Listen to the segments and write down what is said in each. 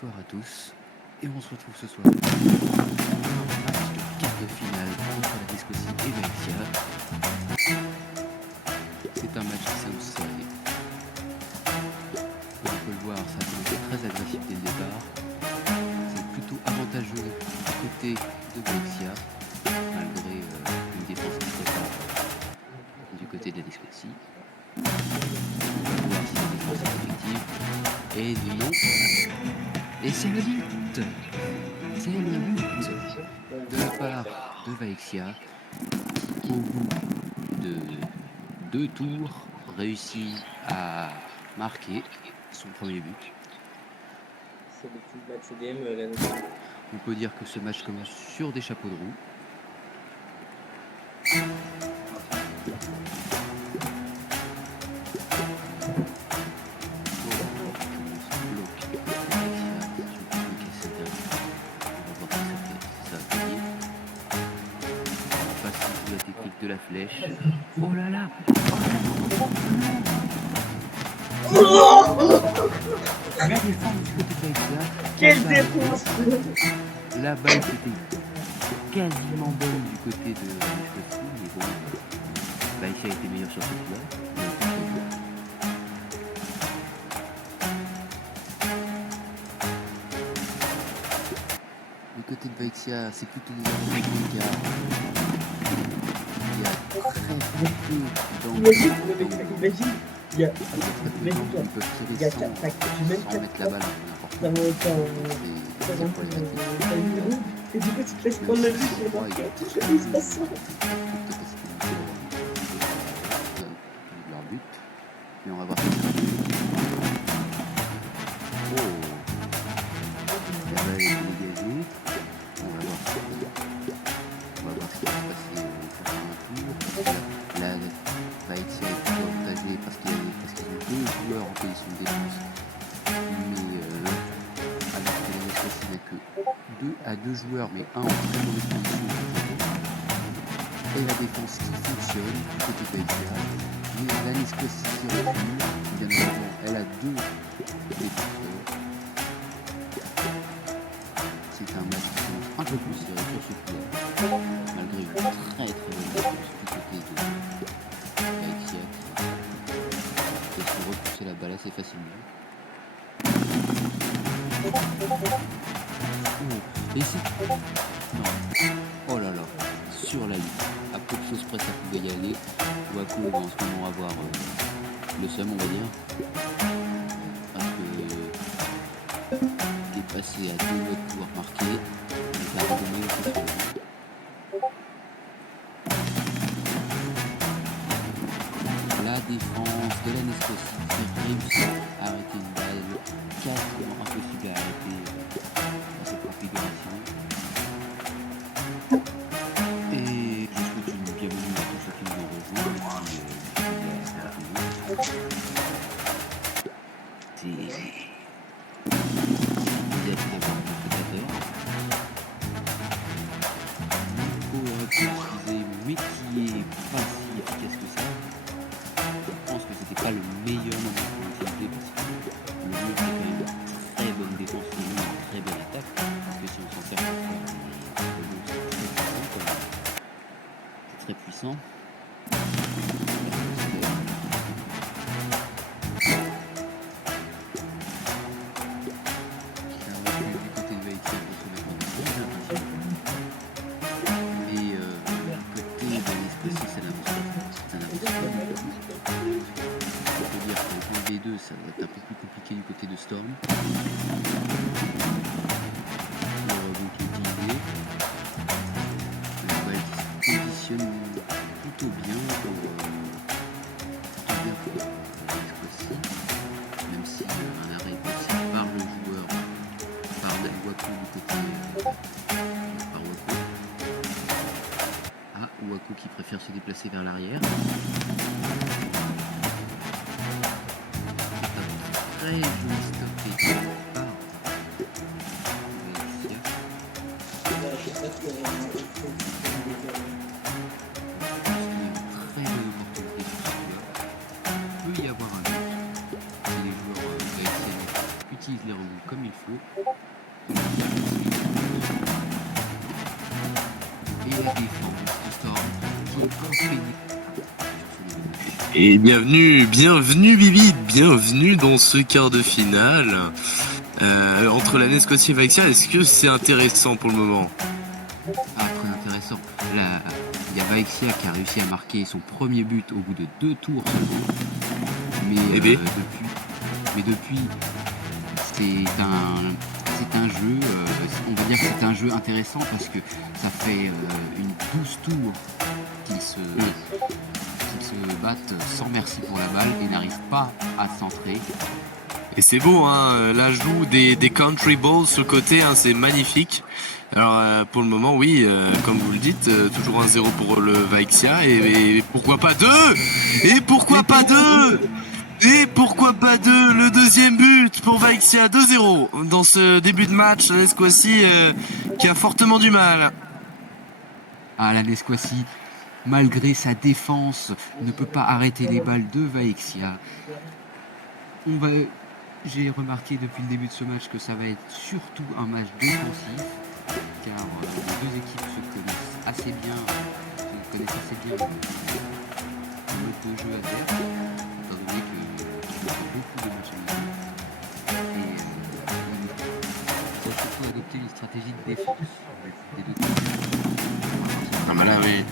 bonsoir à tous, et on se retrouve ce soir pour un match de quart de finale entre la Descosie et Valentia. C'est un match qui s'annonce serré. Comme on peut le voir, ça a commencé très agressif dès le départ. C'est plutôt avantageux du côté de Valentia, malgré une défense qui se prépare du côté de la Descosie. On va voir si la défense est effective. Et non. Et c'est le but. C'est le but de la part de Vaexia qui, au bout de 2 tours, réussit à marquer son premier but. C'est le petit match game là-dessus. On peut dire que ce match commence sur des chapeaux de roue. De la flèche. Oh là là. La défense du côté de Vaexia. Quelle défense! La balle était quasiment bonne du côté de Vaexia, mais bon, Vaexia était meilleur sur ce coup-là. Du côté de Vaexia, c'est plutôt des avantages car il y a très peu Imagine, il y a. Imagine-toi, ils peuvent Il y a tirer sans mettre la balle n'importe dans où. et du coup, tu te laisses prendre le but sur le leur but. Et on va voir. Oh, la balle est dégagée. On va voir ce qui va se passer au prochain tour. La Vaexia est plutôt avantagée parce qu'ils ont 2 joueurs en position de défense. Mais alors que la Nescossi n'a que 2 joueurs, mais un en très mauvaise position. Et la défense qui fonctionne du côté de Vaexia. Mais la Nescossi qui recule, bien évidemment, elle a 2 défenseurs. C'est un match qui commence un peu plus serré sur ce coup-là, malgré une très bonne défense du côté de Vaexia qui se repousser la balle assez facilement. Et c'est... Non. Oh là là, sur la ligne. À peu de choses près, ça pouvait y aller. Waku va en ce moment avoir le seum, on va dire. Parce que il est passé à 2 mois de pouvoir marquer. Il a redonné le coup sur le but. La défense de la Nescossi qui réussit à arrêter une balle quasiment impossible à arrêter dans cette configuration. Et je souhaite une bienvenue à tous ceux qui nous ont rejoints. Mais qui est pas si efficace que ça. Je pense que c'était pas le meilleur moment pour l'utiliser parce que le mieux c'est quand même une très bonne défense et une très belle attaque. Parce que si on s'en sert pour faire c'est très puissant. Ça va être un peu plus compliqué du côté de Storm. Donc utilisé. La balle qui se positionne plutôt bien pour Nescossi. Même si un arrêt est possible par le joueur, par Waku du côté par Waku. Ah, Waku qui préfère se déplacer vers l'arrière. Très joli stop et par Vaexia. Très bonne opportunité sur ce joueur. Il peut y avoir un but si les joueurs Vaexiens utilise les rebonds comme il faut. Et la défense de Storm qui est enchaînée sur son match. Et bienvenue Bibi, bienvenue dans ce quart de finale entre la Nesquacy et Vaixia. Est-ce que c'est intéressant pour le moment? Ah, très intéressant. Là, il y a Vaixia qui a réussi à marquer son premier but au bout de 2 tours seulement. Mais depuis, c'est un jeu, on va dire que c'est un jeu intéressant parce que ça fait une 12 tours qu'ils se battent sans merci pour la balle et n'arrivent pas à centrer. Et c'est beau, hein, l'ajout des country balls sur le côté, hein, c'est magnifique. Alors pour le moment, oui, comme vous le dites, toujours 1-0 pour le Vaixia et pourquoi pas 2 Et pourquoi pas 2 Et pourquoi pas 2 Le deuxième but pour Vaixia, 2-0 dans ce début de match. La Nesquacy qui a fortement du mal. Ah, la Nesquacy, malgré sa défense, ne peut pas arrêter les balles de Vaixia. J'ai remarqué depuis le début de ce match que ça va être surtout un match défensif, car les deux équipes se connaissent assez bien le mode de jeu adverse, étant donné qu'il y a beaucoup de matchs amicaux. Et il faut surtout adopter une stratégie de défense des deux équipes. Ah bah là, oui.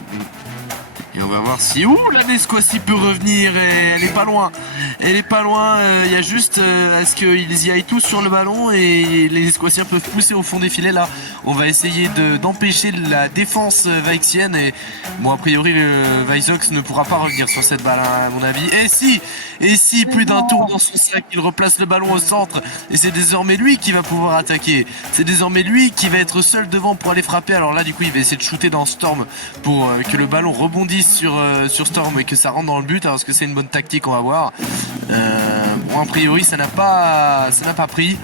Et on va voir si la Nesquacy peut revenir. Et elle est pas loin. Elle est pas loin. Il y a juste à ce qu'ils y aillent tous sur le ballon et les Nesquaciens peuvent pousser au fond des filets. Là, on va essayer d'empêcher la défense vaixienne. Et bon, a priori, le Vaizox ne pourra pas revenir sur cette balle, à mon avis. Et si plus d'un tour dans son sac, il replace le ballon au centre. Et c'est désormais lui qui va pouvoir attaquer. C'est désormais lui qui va être seul devant pour aller frapper. Alors là, du coup, il va essayer de shooter dans Storm pour que le ballon rebondisse sur Storm et que ça rentre dans le but. Alors est-ce que c'est une bonne tactique? On va voir. Bon, a priori ça n'a pas pris.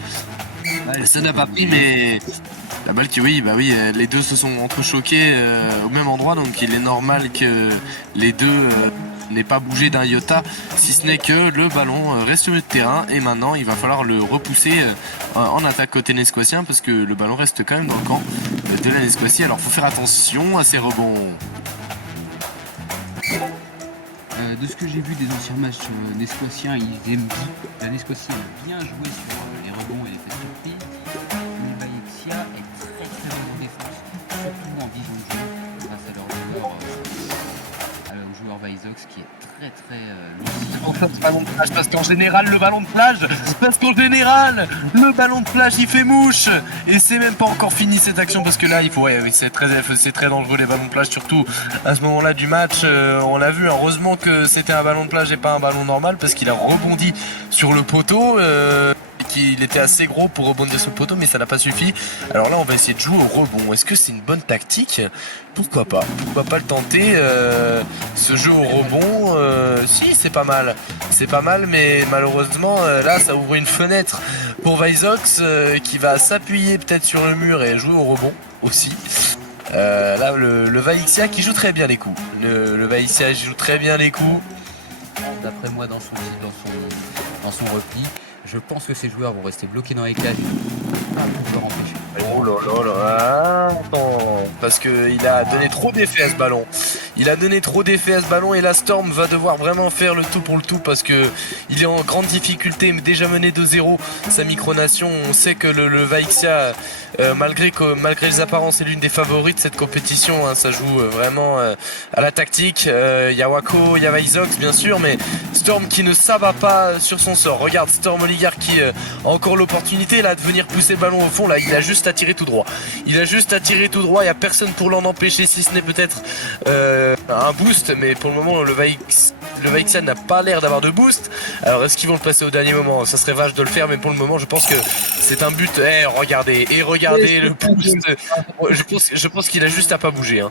Ça n'a pas pris, mais la balle qui oui, les deux se sont entrechoqués au même endroit, donc il est normal que les deux n'aient pas bougé d'un iota, si ce n'est que le ballon reste au milieu de terrain. Et maintenant il va falloir le repousser en attaque côté nesquacien parce que le ballon reste quand même dans le camp de la Nesquacy. Alors faut faire attention à ces rebonds. De ce que j'ai vu des anciens matchs nesquaciens, ils aiment bien. La Nesquacy aime bien jouer sur les rebonds et les faits surprises. Le Vaixia est très très bon en défense, surtout en vision de jeu, grâce à leur joueur Vaizox qui est très très lancé. Parce qu'en général le ballon de plage il fait mouche et c'est même pas encore fini cette action parce que là il faut c'est très dangereux les ballons de plage, surtout à ce moment là du match. On l'a vu, heureusement que c'était un ballon de plage et pas un ballon normal parce qu'il a rebondi sur le poteau. Il était assez gros pour rebondir sur le poteau, mais ça n'a pas suffi. Alors là on va essayer de jouer au rebond. Est-ce que c'est une bonne tactique? Pourquoi pas le tenter, ce jeu au rebond. Si, c'est pas mal, mais malheureusement là ça ouvre une fenêtre pour Vaizox qui va s'appuyer peut-être sur le mur et jouer au rebond aussi. Là le Vaixia qui joue très bien les coups. Le Vaixia joue très bien les coups. D'après moi, dans son repli, je pense que ces joueurs vont rester bloqués dans les cages et pas pouvoir empêcher. Oh là là, attends, parce qu'il a donné trop d'effets à ce ballon. Et la Storm va devoir vraiment faire le tout pour le tout parce que il est en grande difficulté, mais déjà mené 2-0. Sa micronation, on sait que le Vaixia, malgré les apparences, est l'une des favorites de cette compétition. Hein, ça joue vraiment à la tactique. Il y a Wako, il y a Vaizox bien sûr, mais Storm qui ne s'abat pas sur son sort. Regarde Storm Oligar qui a encore l'opportunité là de venir pousser le ballon au fond. Là, il a juste à tirer tout droit. Il n'y a personne pour l'en empêcher, si ce n'est peut-être un boost, mais pour le moment le Vaixia n'a pas l'air d'avoir de boost. Alors est-ce qu'ils vont le passer au dernier moment? Ça serait vache de le faire, mais pour le moment je pense que c'est un but. Regardez le boost. Je pense qu'il a juste à pas bouger, hein.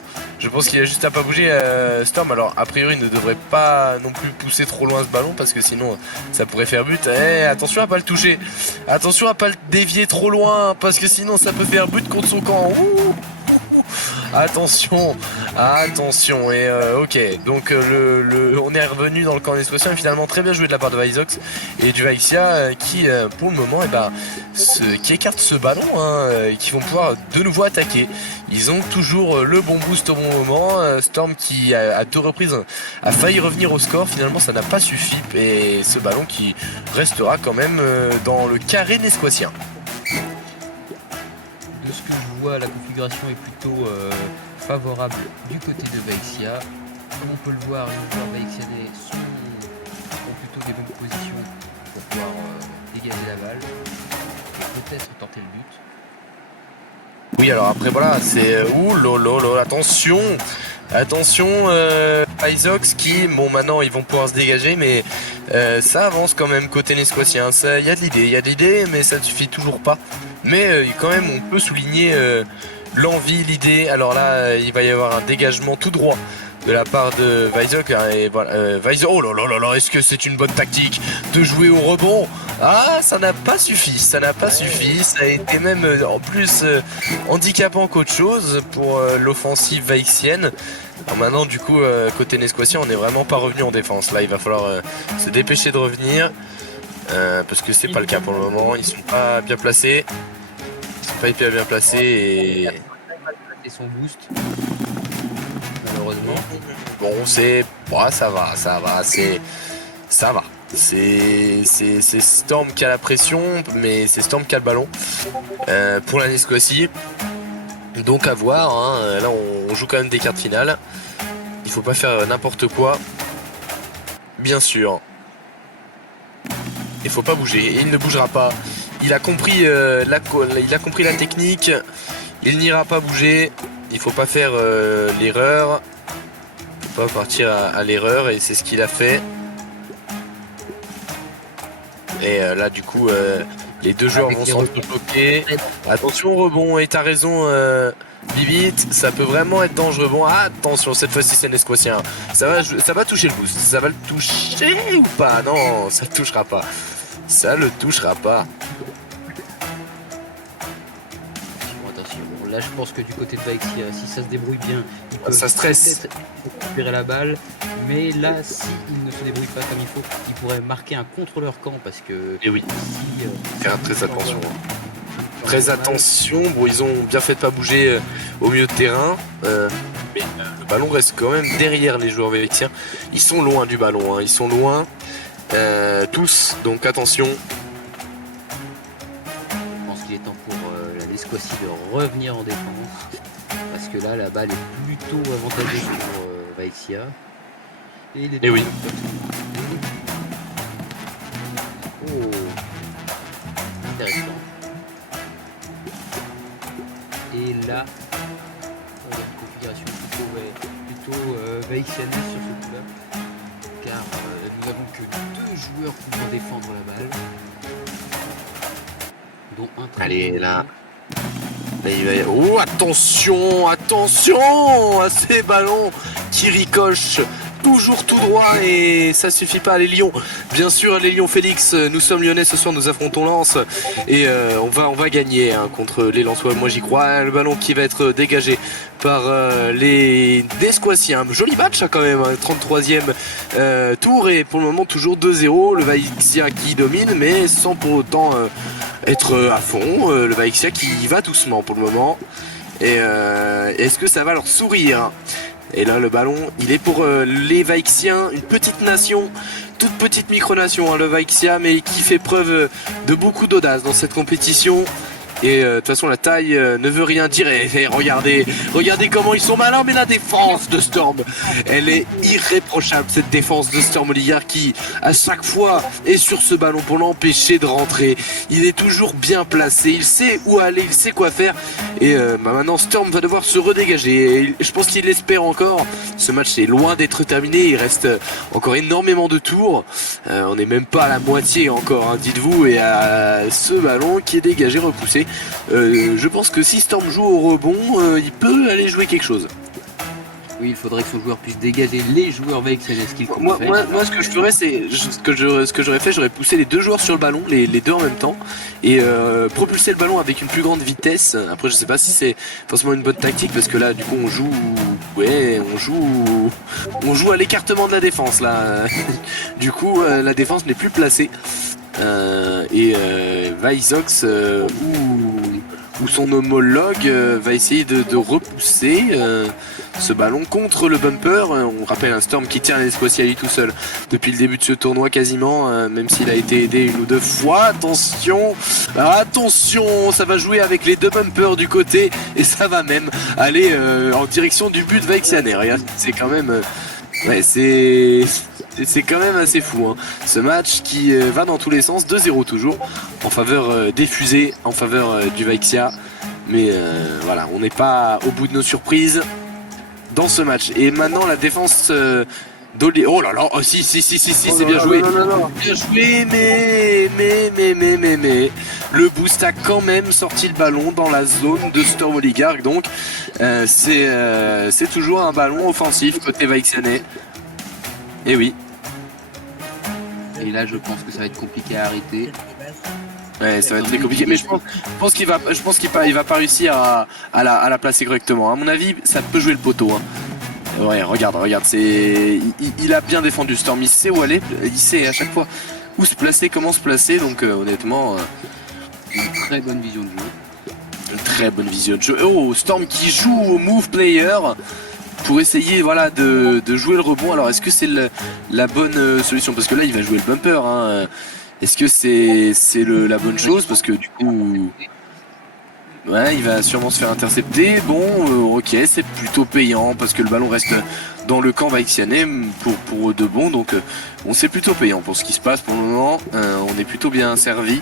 Storm, alors a priori ne devrait pas non plus pousser trop loin ce ballon parce que sinon ça pourrait faire but. Attention à pas le toucher, attention à pas le dévier trop loin parce que sinon ça peut faire but contre son camp. Attention Attention, et ok, donc on est revenu dans le camp escocien, finalement très bien joué de la part de Vizox et du Vaixia qui pour le moment qui écarte ce ballon et qui vont pouvoir de nouveau attaquer. Ils ont toujours le bon boost au bon moment. Storm qui à 2 reprises a failli revenir au score, finalement ça n'a pas suffi et ce ballon qui restera quand même dans le carré nesquoitien. De ce que je vois, la configuration est plutôt favorable du côté de Vaixia. Comme on peut le voir, les joueurs vaixianais ont plutôt des bonnes positions pour pouvoir dégager la balle et peut-être tenter le but. Oui, alors après voilà, c'est ouh lolo, attention Isox qui maintenant ils vont pouvoir se dégager, mais ça avance quand même côté nesquoitien. Il y a de l'idée, mais ça ne suffit toujours pas. Mais quand même on peut souligner l'envie, l'idée. Alors là il va y avoir un dégagement tout droit de la part de Vizox et voilà, oh là là, est-ce que c'est une bonne tactique de jouer au rebond? Ah, ça n'a pas suffi, ça a été même en plus handicapant qu'autre chose pour l'offensive vaixienne. Alors maintenant du coup côté nesquoitien on n'est vraiment pas revenu en défense, là il va falloir se dépêcher de revenir parce que c'est pas le cas pour le moment, ils sont pas bien placés, et son boost, malheureusement. Bon, ça va. C'est Storm qui a la pression, mais c'est Storm qui a le ballon pour la Nesquoisie. Donc à voir, hein. Là on joue quand même des cartes finales. Il faut pas faire n'importe quoi. Bien sûr. Il faut pas bouger, et il ne bougera pas. Il a compris la technique. Il n'ira pas bouger. Il faut pas faire l'erreur. Pas partir à l'erreur, et c'est ce qu'il a fait. Et là du coup les deux joueurs vont s'entrebloquer. Attention au rebond, et t'as raison Bibit, ça peut vraiment être dangereux. Bon, attention, cette fois-ci c'est nesquoitien. Ça va toucher le boost. Ça va le toucher ou pas? Non, ça le touchera pas. Ça le touchera pas. Là, je pense que du côté de Vaixia, si ça se débrouille bien, il peut ça stresse. récupérer la balle. Mais là, s'il ne se débrouille pas comme il faut, il pourrait marquer un contre leur camp parce que. Et oui. Faire très attention. Très attention. Bon, ils ont bien fait de pas bouger au milieu de terrain, mais le ballon reste quand même derrière les joueurs vaixiens. Ils sont loin du ballon, hein. Ils sont loin tous. Donc attention. Il est temps pour la Nesquoisie de revenir en défense parce que là la balle est plutôt avantageuse pour Vaixia et oui. Oh, intéressant. Et là on a une configuration plutôt vaixianaise sur ce coup-là, car nous avons que 2 joueurs pouvant défendre la balle. Allez, là il va y avoir... Oh, attention à ces ballons qui ricochent toujours tout droit, et ça suffit pas. Les Lions, bien sûr, les Lions Félix, nous sommes lyonnais ce soir, nous affrontons Lens et on va gagner contre les Lensois, moi j'y crois. Le ballon qui va être dégagé par les Nesquoitiens. Joli match quand même, 33e tour, et pour le moment toujours 2-0, le Vaixia qui domine mais sans pour autant être à fond. Le Vaixia qui va doucement pour le moment, et est-ce que ça va leur sourire? Et là le ballon il est pour les Vaixiens, une petite nation, toute petite micronation, hein, le Vaixia, mais qui fait preuve de beaucoup d'audace dans cette compétition. Et de toute façon la taille ne veut rien dire, et regardez comment ils sont malins. Mais la défense de Storm, elle est irréprochable, cette défense de Storm Oligard, qui à chaque fois est sur ce ballon pour l'empêcher de rentrer. Il est toujours bien placé, il sait où aller, il sait quoi faire, et maintenant Storm va devoir se redégager, et je pense qu'il l'espère encore. Ce match est loin d'être terminé, il reste encore énormément de tours, on n'est même pas à la moitié encore, hein, dites-vous, et à ce ballon qui est dégagé, repoussé. Je pense que si Storm joue au rebond, il peut aller jouer quelque chose. Oui, il faudrait que son joueur puisse dégager les joueurs Vaxianais qu'il faut Moi, faire. ce que je ferais, c'est ce que j'aurais fait, j'aurais poussé les deux joueurs sur le ballon, les deux en même temps, et propulser le ballon avec une plus grande vitesse. Après, je sais pas si c'est forcément une bonne tactique, parce que là, du coup, on joue à l'écartement de la défense là. Du coup, la défense n'est plus placée. Et Vaizox ou son homologue va essayer de repousser ce ballon contre le bumper. On rappelle un Storm qui tient l'Esquaciali tout seul depuis le début de ce tournoi quasiment, même s'il a été aidé une ou deux fois. Attention, ça va jouer avec les deux bumpers du côté et ça va même aller en direction du but Vaxianais. Regarde, c'est quand même... c'est quand même assez fou hein. Ce match qui va dans tous les sens, 2-0 toujours en faveur des fusées, en faveur du Vaixia. Mais voilà, on n'est pas au bout de nos surprises dans ce match. Et maintenant la défense d'Olé. Oh là là, oh si, c'est bien joué. Bien joué, mais le boost a quand même sorti le ballon dans la zone de Storm Oligarch. Donc c'est toujours un ballon offensif côté Vaxianais. Et oui. Et là, je pense que ça va être compliqué à arrêter. Ouais, ça va être très compliqué, mais je pense qu'il va pas réussir à la placer correctement. À mon avis, ça peut jouer le poteau. Hein. Ouais, regarde, il a bien défendu Storm. Il sait où aller, il sait à chaque fois où se placer, comment se placer. Donc honnêtement, une très bonne vision de jeu. Une très bonne vision de jeu. Oh, Storm qui joue au move player pour essayer voilà de jouer le rebond. Alors est-ce que c'est la bonne solution, parce que là il va jouer le bumper hein. Est-ce que c'est la bonne chose, parce que du coup ouais, il va sûrement se faire intercepter. Bon ok, c'est plutôt payant parce que le ballon reste dans le camp Vaxianais pour de bon, donc on c'est plutôt payant pour ce qui se passe pour le moment. On est plutôt bien servi.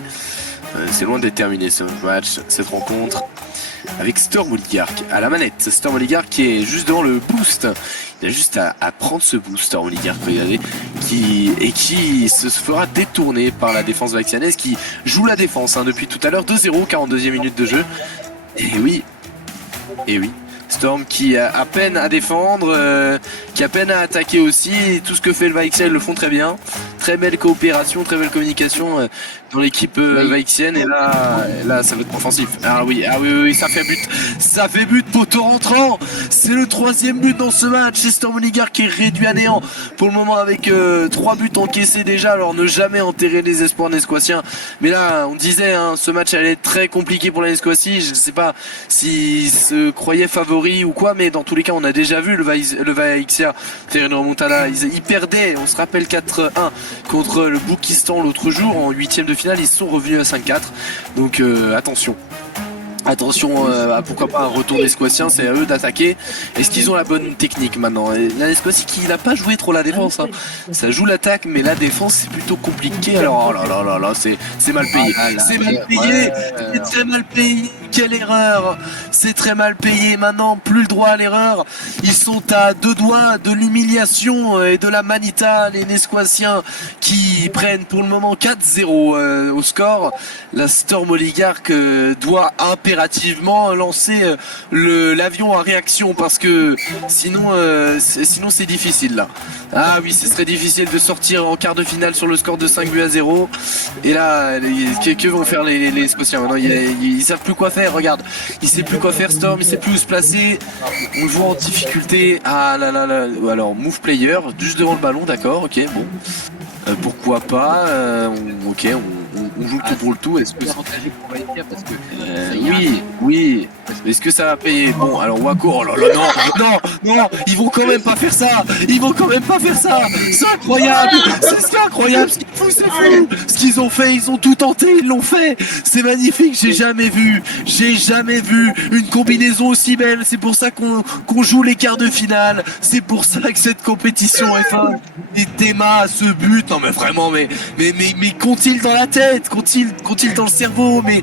C'est loin d'être terminé ce match, cette rencontre, avec Storm Oligarch à la manette. Storm Oligarch qui est juste devant le boost. Il a juste à prendre ce boost, Storm Oligarch, regardez, qui se fera détourner par la défense vaxianaise qui joue la défense hein, depuis tout à l'heure. 2-0, 42e minute de jeu. Et oui. Storm qui a peine à défendre, qui a peine à attaquer aussi, et tout ce que fait le Vaixia, ils le font très bien. Très belle coopération, très belle communication dans l'équipe vaixienne, et là ça va être offensif. Ah oui, ça fait but, poteau rentrant. C'est le 3e but dans ce match. C'est Storm Oligarch qui est réduit à néant pour le moment avec 3 buts encaissés déjà. Alors ne jamais enterrer les espoirs nesquaciens. Mais là on disait hein, ce match allait être très compliqué pour la Nesquacie. Je ne sais pas s'ils se croyaient favoris ou quoi, mais dans tous les cas on a déjà vu le Vaixia faire une remontada. Ils perdaient, on se rappelle 4-1 contre le Boukistan l'autre jour en 8e de finale. Ils sont revenus à 5-4. Donc attention, pourquoi pas un retour nesquacien, c'est à eux d'attaquer. Est-ce qu'ils ont la bonne technique maintenant? La Nesquacie qui n'a pas joué trop la défense hein. Ça joue l'attaque, mais la défense c'est plutôt compliqué. Alors oh là, c'est mal payé. C'est mal payé, c'est très mal payé. Quelle erreur! C'est très mal payé maintenant, plus le droit à l'erreur. Ils sont à 2 doigts de l'humiliation et de la manita, les Nesquaciens qui prennent pour le moment 4-0 au score. La Storm Oligarch doit impérativement lancer l'avion à réaction, parce que sinon c'est difficile là. Ah oui, ce serait difficile de sortir en quart de finale sur le score de 5-0. Et là, que vont faire les Nesquaciens maintenant? Ils savent plus quoi faire. Regarde, il sait plus quoi faire Storm, il sait plus où se placer. On le voit en difficulté. Ah là là là. Alors move player, juste devant le ballon, d'accord, ok, bon. Pourquoi pas, ok, on joue le tout pour le tout. Est-ce que parce que oui, mais est-ce que ça va payer? Bon, alors Wako, oh là là, non, ils vont quand même pas faire ça. C'est incroyable, c'est incroyable ce qu'ils font, c'est fou. Ce qu'ils ont fait, ils ont tout tenté, ils l'ont fait. C'est magnifique, j'ai jamais vu une combinaison aussi belle. C'est pour ça qu'on joue les quarts de finale. C'est pour ça que cette compétition est folle. Et Théma, ce but, non mais vraiment, mais qu'ont-ils dans la tête, qu'ont-ils dans le cerveau, mais